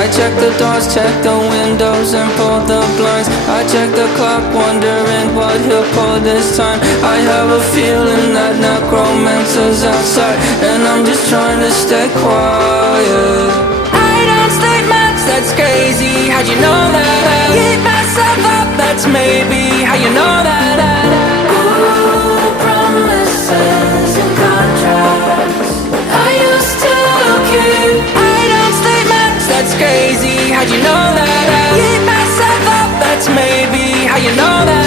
I check the doors, check the windows and pull the blinds. I check the clock, wondering what he'll pull this time. I have a feeling that necromancer's outside, and I'm just trying to stay quiet. I don't sleep much, that's crazy. How'd you know that? I keep myself up, that's maybe how you know that. Ooh, promises and contracts I used to keep. I don't sleep much, that's crazy. How'd you know that? I keep myself up, that's maybe how you know that.